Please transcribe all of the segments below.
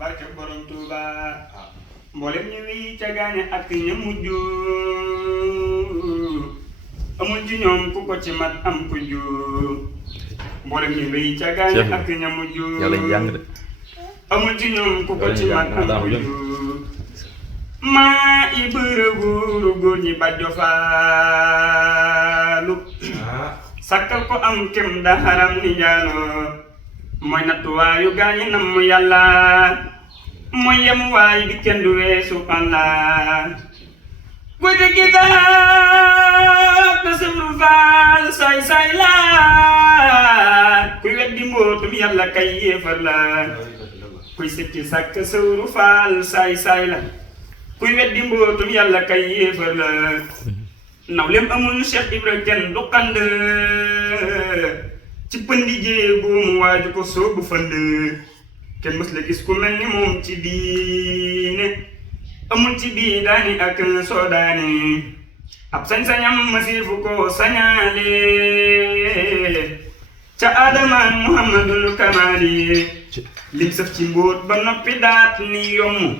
barke borom Tuuba mboolem ñu wi ca gaañe ak ña mujj amul ci ñoom ku ko ci mat am ku ju mboolem ñu wi ca gaañe ak ña mujj amul ci ñoom ku ko ci mat am ku ju maa i bërëbu góor ñi bàjjo faalu sakkal ko am kem da haram ni jaano mooy nattuwaayu gaañi nam mu yàlla mooy yemuwaay bi kenn du weesu Allah guddi gi daal te sëmru faal say say la kuy weddi mbootum yàlla kay yéefar la kuy sikki sàkk sëmru faal say say la kuy weddi mbootum yàlla kay yéefar la nawlem amul Cheikh Ibra kenn du xand ci pëndi jéegu mu waaju ko soobu fënd kenn mës la gis ku mel ni moom ci diine amul ci bii daani ak soodaani ab sañ-sañam masiifu ko sañaale ca aadamaan Muhammadul Kamaali lim sëf ci mbóot ba noppi daat ni yomm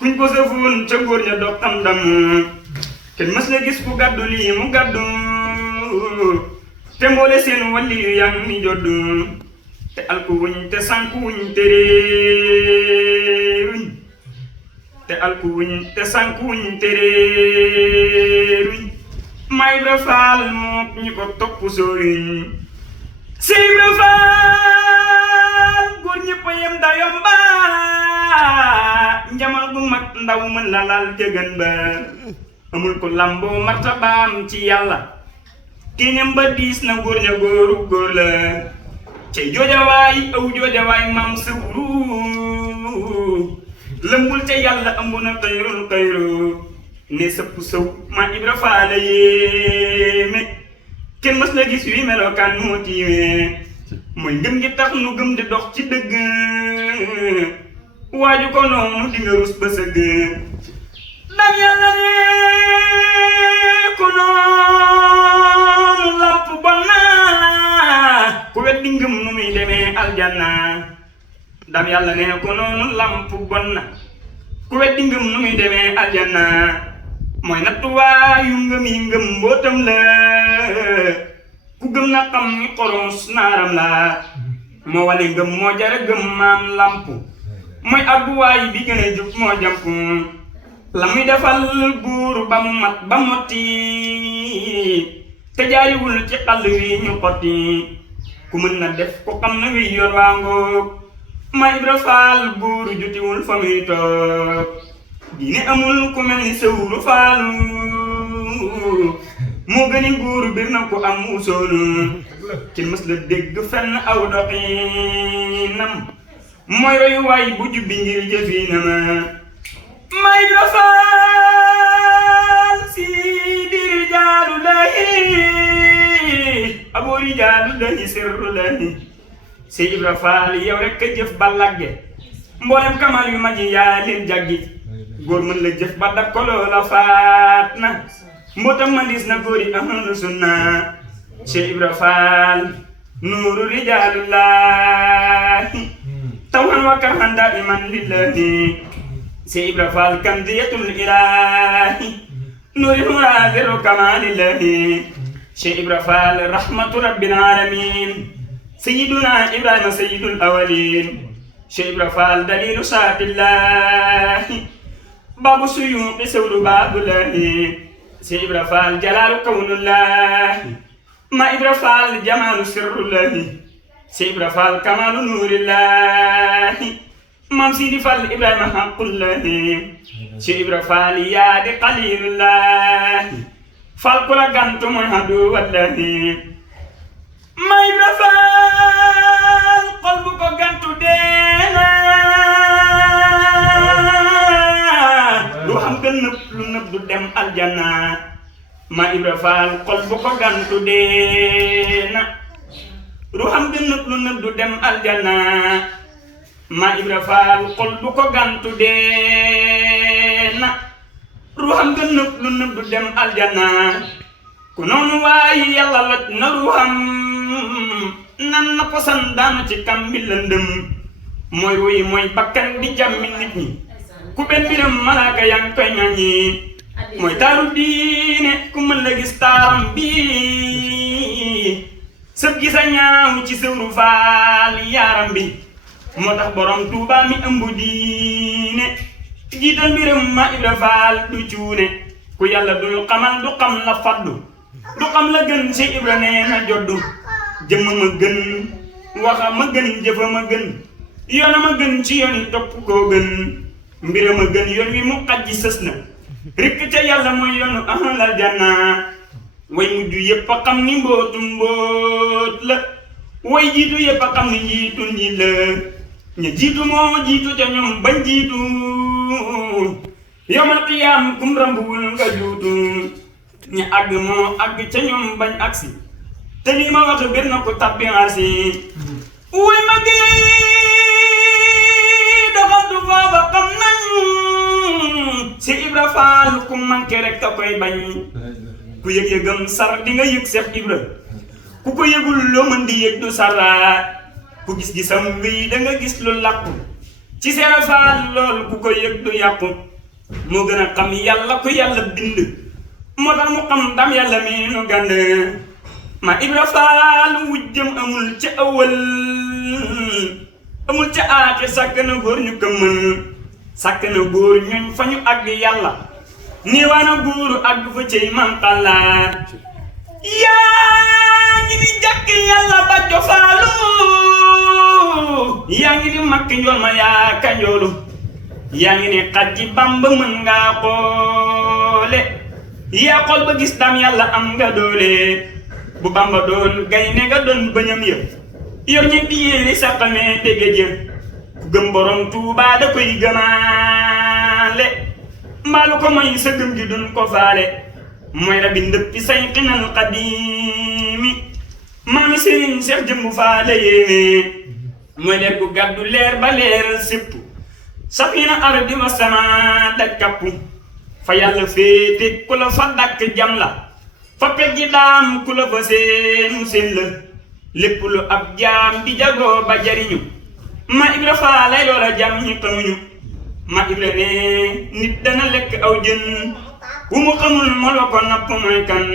kuñ ko sëfoon ca góor ña dog am ndam kenn mës la gis ku gàddu lii mu gàddu te mboole seen walli yu yang mi joddu te alku wuñ te sanku wuñ te réeruñ te alku wuñ te sanku wuñ te réeruñ may Ibra Faal mook ñi ko topp sooyuñ si Ibra Faal góor ñëpp yem da yomba njamal bu mag ndaw mën la laal jëgën ba amul ko lamboo martabaam ci yàlla kiñam ba diis na góor ña góoru góor la cey joojawaay aw joojawaay maam sëwru lëmbul ca yàlla ëmb na xayrul xayru ne sëpp sëw ma Ibra Faal yéeme kenn mës la gis wi melokaan moo tiime mooy ngëm gi tax nu gëm di dox ci dëgg waaju ko noonu di nga rus ba sëgg dam yàlla ne ko noonu lamp bon na ku weddi ngëm nu muy demee aljanna dam yàlla ne ko noonu lamp bon na ku weddi ngëm nu muy demee aljanna mooy nattuwaayu ngëm yi ngëm mbootam la ku gëm na xam ni xoros naaram la moo wane ngëm moo jara gëm maam lamp mooy abbuwaay bi gën a jub moo jamp la muy defal buur ba mu mat ba motti te jaariwul ci xàll wi ñu xotti ku mën na def ku xam na wi yoon waa ngoog ma Ibra Faal buur jutiwul fa muy toog diine amul ku mel ni Sëwru Faalu moo gëni nguur bir na ku am usoolu kenn mës la dégg fenn aw doxinam mooy royuwaay bu jubbi ngir jëfinama ma Ibra Faal si di rijaalu lahi aboo rijaalu lahi sirru lahi si Ibra Faal yow rekk a jëf ba lagge mboolem kamal yu mag yi yaa leen jaggi góor mën la jëf ba dab ko loola faat na mbootam mandis na góor yi ahlu sunna si Ibra Faal nuuru rijaalu lahi tawan wa karhan daiman lillahi si Ibra Faal kandiyatul ilaahi nuuri muraabiru kamaalillahi si Ibra Faal rahmatu rabbil aalamiin sayyiduna Ibrahima sayyidul awwaliin si Ibra Faal daliilu saatillahi baabu suyuuqi sawru baabullahi si Ibra Faal jalaalu kawnullahi ma Ibra Faal jamaalu sirrullahi si Ibra Faal kamaalu nuurillahi maam Sidi Fall Ibrahima haqqullahi si Ibra Faal yaa di xalilullahi fal ku la gantu mooy hadu wallahi ma Ibra Faal xol bu ko gantu deena lu xam nga nëb lu nëb du dem aljanna ma Ibra Faal xol bu ko gantu deena lu xam nga nëb lu nëb du dem aljanna ma Ibra Faal xol bu ko gantu deena ruuxam nga nëb lu nëb du dem aljanna ku noonu waaye yàlla loj na ruuxam nan na posan daanu ci kam bi lëndëm mooy ruyi mooy bakkan di jàmmi nit ñi ku benn mbiram malaaka yaa ngi koy ŋaññi mooy taaru diine ku mën la gis taaram bi sëb gi sa ñaaw ci sëwru faal yaaram bi moo tax borom Tuuba mi ëmb diine jiital mbiram ma Ibra Faal du cuune ku yàlla dul xamal du xam la faddu du xam la gën ci Ibra nee na joddu jëmm ma gën waxa ma gën jëfa ma gën yoona ma gën ci yoon yi topp koo gën mbira ma gën yoon wi mu xajji sës na rikk ca yàlla mooy yoonu ahlal janna way mujj yépp a xam ni mbootu mboot la way jiitu yépp a xam ni njiitu njiit la ña jiitu moo jiitu ca ñoom bañ jiitu yawmal qiyaam kum rambuwul nga juutu ña àgg moo àgg ca ñoom bañ agsi te lii ma wax bir na ko tabbi arsi way ma gi doxantu foofa xam nañ si Ibra Faal ku manqué rek ta koy bañ ku yëg-yëgam sar di nga yëg Seex Ibra ku ko yëgul loo mën di yëg du sara ku gis-gisam wéy da nga gis lu làqu ci Seera Faal lool ku ko yëg du yàqu moo gën a xam yàlla ku yàlla bind moo tax mu xam dam yàlla mi nu gànd ma Ibra Faal wujjëm amul ca awal amul ca aate sàkk na góor ñu ko mën sàkk na góor ñooñ fa ñu àgg yàlla niiwaana góoru àgg fa cey man xalaat yaa ngi ni jàkk yàlla ba jofaalu yaa ngi ni makk njool ma yaa ka njoolu yaa ngi ni xajji Bamba mën ngaa xoole yaa xool ba gis dam yàlla am nga doole bu Bamba doon gaynde nga doon bëñam yëpp yor ñeenti yéeri saqamee dégg jë ku gëm borom Tuuba da koy gëmaale mbaalu ko mooy sa gëm gi duñ ko faale mooy rabi ndëppi say xinal xadiimi maami Sëriñ Seex Jëmbu Faal yéeme mooy leer gu gàddu leer ba leeral sépp safina ardi wa sama daj kappu fa yàlla féete ku la fa dàkk jam la fa peggi daam ku la fa seenu seen la lépp lu ab jaam di jagoo ba jariñu ma Ibra Faal lay loola jam ñi xamuñu ma Ibra ne nit dana lekk aw jën wu mu xamul moo la ko napp mooy kan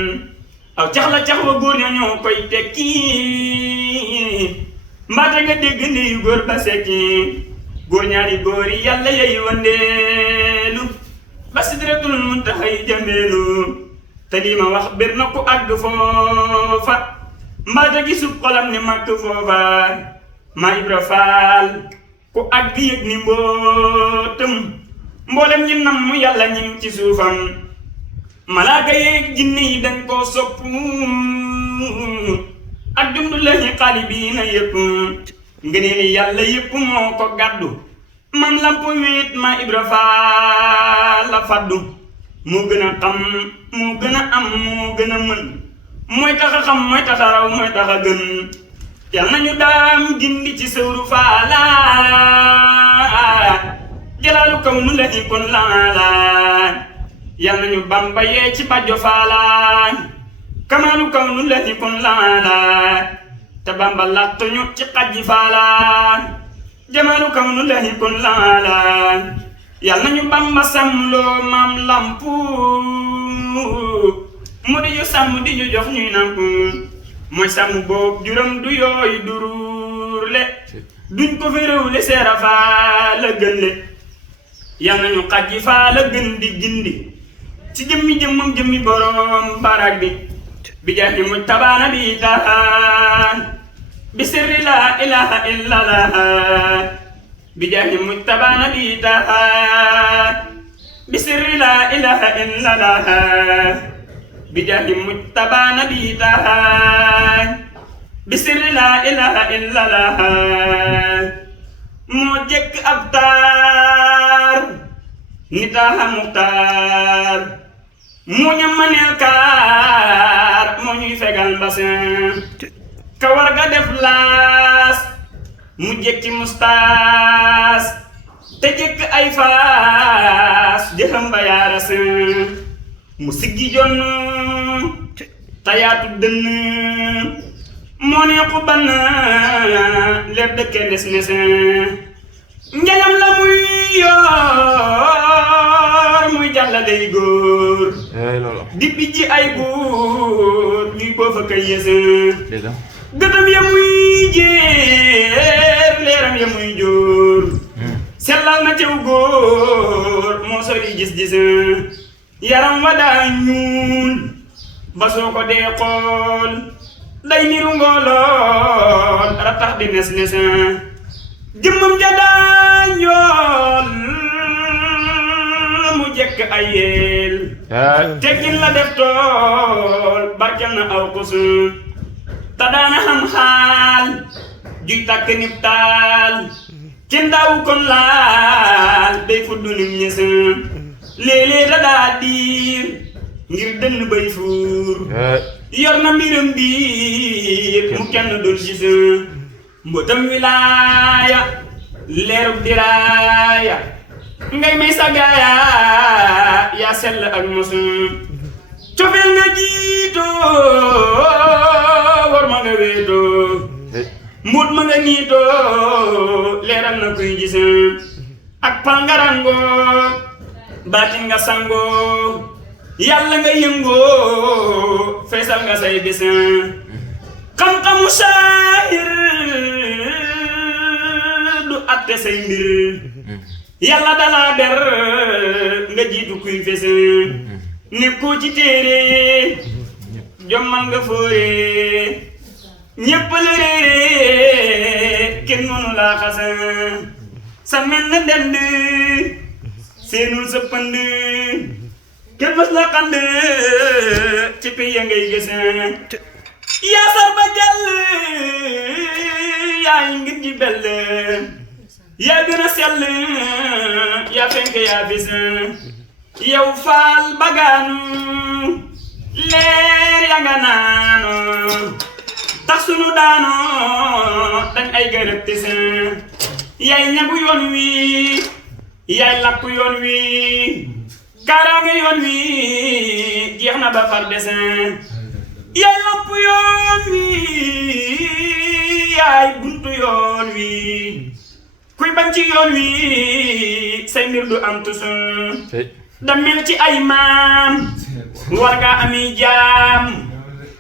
aw cax la cax wa góor ña ñoo koy tekki mbaate nga dégg ndeyu góor ba sekki góor ñaari góor yi yàlla yey wandeelu ba sidratul muntahay jambeelu te lii ma wax bir na ku àgg foofa mbaate gisub xolam ni màkk foofa ma Ibra Faal ku àgg yëg ni mbootam mboolem ñi nam mu yàlla ñing ci suufam malaaka yeeg jinne yi dañ koo sopp ak dundullahi xaalibiina yépp ngëneeli yàlla yépp moo ko gàddu mam lamp wéet ma Ibra Faal la faddu moo gën a xam moo gën a am moo gën a mën mooy tax a xam mooy tax a raw mooy tax a gën yàlla nañu daam gindi ci sëwru faala jalaalu kaw nu la kon laala yàlla nañu Bamba yee ci bàjjo faala kamaalu kaw nu la kon laala te Bamba làttuñu ci xajji faala jamaalu kaw nu la kon laala yàlla nañu Bamba sàmmloo maam lampu mu di ñu sàmm di ñu jox ñuy namp mooy sàmm boobu juróom du yooyu duruur le duñ ko fi réew le Seera Faal la gën le yàlla nañu xajji Faal la gën di gindi ci jëmmi jëmmam jëmmi borom barak bi jaahi mujtabaana bi taan bi sirri la ilaha illallah bi jaahi mujtabaana bi taan bi sirri la ilaha illallah bi jaahi mujtabaana bi taan bi sirri la ilaha illallah moo jëkk ab taar ni taaxa muxtaar moo ñamaneel kaar moo ñuy fegal mbasin ka war ga def laas mu jëkki mustaas te jëkk ay faas jëxam ba yaarasin mu siggi jonn tayaatu dënn moo neexu bann leer dëkke nes nesin ngeñam la muy yor muy jàlla day góor di bijji ay góor ñuy boofa kay yësa gëtam ya muy jéer leeram ya muy jóor sellal na tew góor moo sori gis-gis yaram wa daa ñuul ba soo ko dee xool day niru ngoolool ratax di nes nes jëmmam ja daa njool mu jekk ay yeel teggin la def tool barkel na aw kusul ta daana xam xaal juy tàkk nib taal kenn daawu kon laal day fuddu nim ñes léeg-léeg da daa diir ngir dënn bay fuur yor na mbiram biir mu kenn dul gis mbootam wilaaya leerub diraaya ngay may sa gaaya yaa sell ak mos cofeel nga jiitoo war ma nga wéetoo mbuut ma nga niitoo leeral na kuy gis ak pal nga rangoo baatin nga sangoo yàlla nga yëngoo feesal nga say bis xam-xamu saahir du atte say mbir yàlla dalaa ber nga jiitu kuy fes nekkoo ci téere jommal nga fóore ñépp la réere kenn mënu laa xasa sa mel na dend seenul sa pënd kenn mës la xand ci pi ya ngay gis yaa sar ba jàll yaa ngir ji bell yaa gën a sell yaa fenk yaa fis yow faal bagaanu leer ya nga naano tax sunu daano dañ ay gërëb tis yaay ñagu yoon wi yaay lakk yoon wi kaaraange yoon wi jeex na ba far desin yaay lopp yoon wi yaay buntu yoon wi kuy bañ ci yoon wi say mbir du am tusun da mel ci ay maam war nga ami jaam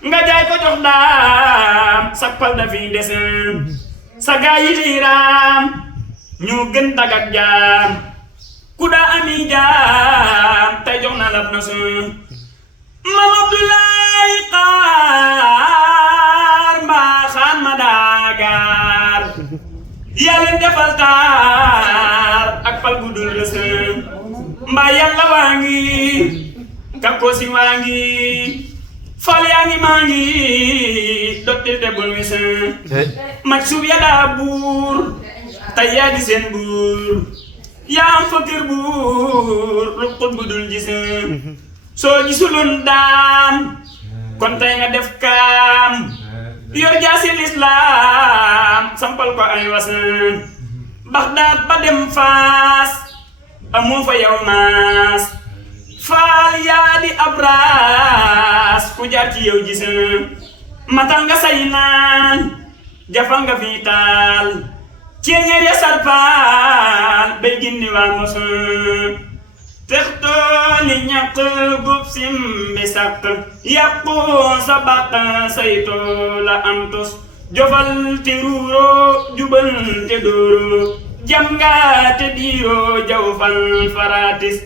nga jaay ko jox daam sa pal da fi desin sa gaa yi liiraam ñoo gën dagak jaam ku daa ami jaam tey jox na lab na sun Mam Abdoulaye Xaar mbaaxaan ma daagaar yaa leen defal taar ak fal gu dul rësën mbaa yàlla waa ngi kakkoosi waa ngi fal yaa ngi maa ngi dottil te bul wesën maj suuf ya daa buur tey yaa di seen buur yaa am fa kër buur lu xut bu dul gisën soo gisuloon daam kon tey nga def kaam yor jaasi lislaam sampal ko ay wasan Baxdaad ba dem Faas amoo fa yow maas faal yaa di abraas ku jaar ci yow gisën matal nga say naan jafal nga fi taal ceeñeer ya sarpaal bay gindi waa mosun textoo li ñàkk gub simbi sàkk yàqu sa bàq saytoo la am tos jofal te ruuroo jubal te dóoroo jam nga te diiroo jaw fal faratis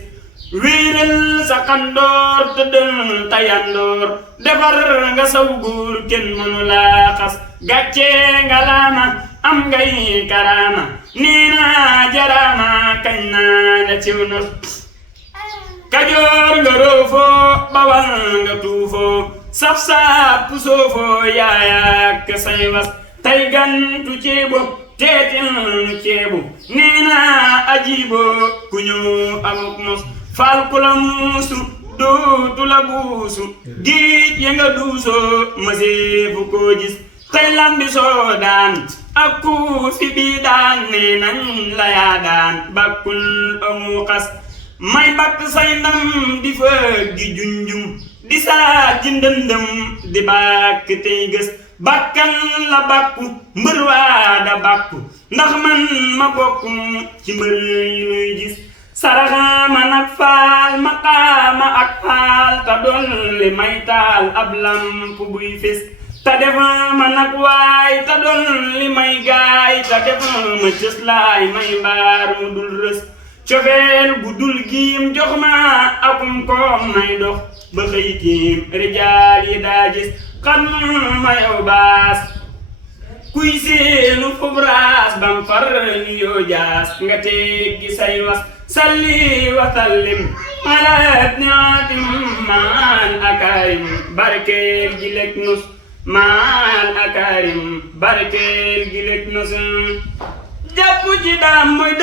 wéeral sa xandoor tëddal tayandoor defar nga saw guur kenn mënu laa xas gàcce nga laama am ngay karaama nee naa jaraama kañ naa la ciw nos Kajoor nga roofoo Bawal nga tuufoo saf-saf pusoofoo yaayak say was tay gantu ceebo teetil ceebo nee naa ajiiboo ku ñëw amuk mos faal ku la muusu dootu la buusu géej ya nga duusoo maseefu koo gis tay lambi soo daan ak ku fi bii daan nee nañ la yaa daan bakkul amu xas may bakk say ndam di fëgg di junjum di saa ji ndëndëm di bàkk tey gës bàkkal la bàkku mbër waa da bàkku ndax man ma bokk ci mbër yi nuy gis saraxama nag faal maqaama ak faal ta dolli may taal ab lamp buy fis ta defama nag waay ta dolli may gaay ta defama cëslaay may mbaar mu dul rës cofeel gu dul giim jox ma akum koom may dox ba xëy tiim rijaal yi daa gis xam ma yow baas kuy seenu fubraas bam far ni yoo jaas nga teggi say was salli wa sallim ala ibnatim maan akarim barkeel gi lek nus maan akarim barkeel gi lek nus jàpp ci daam mooy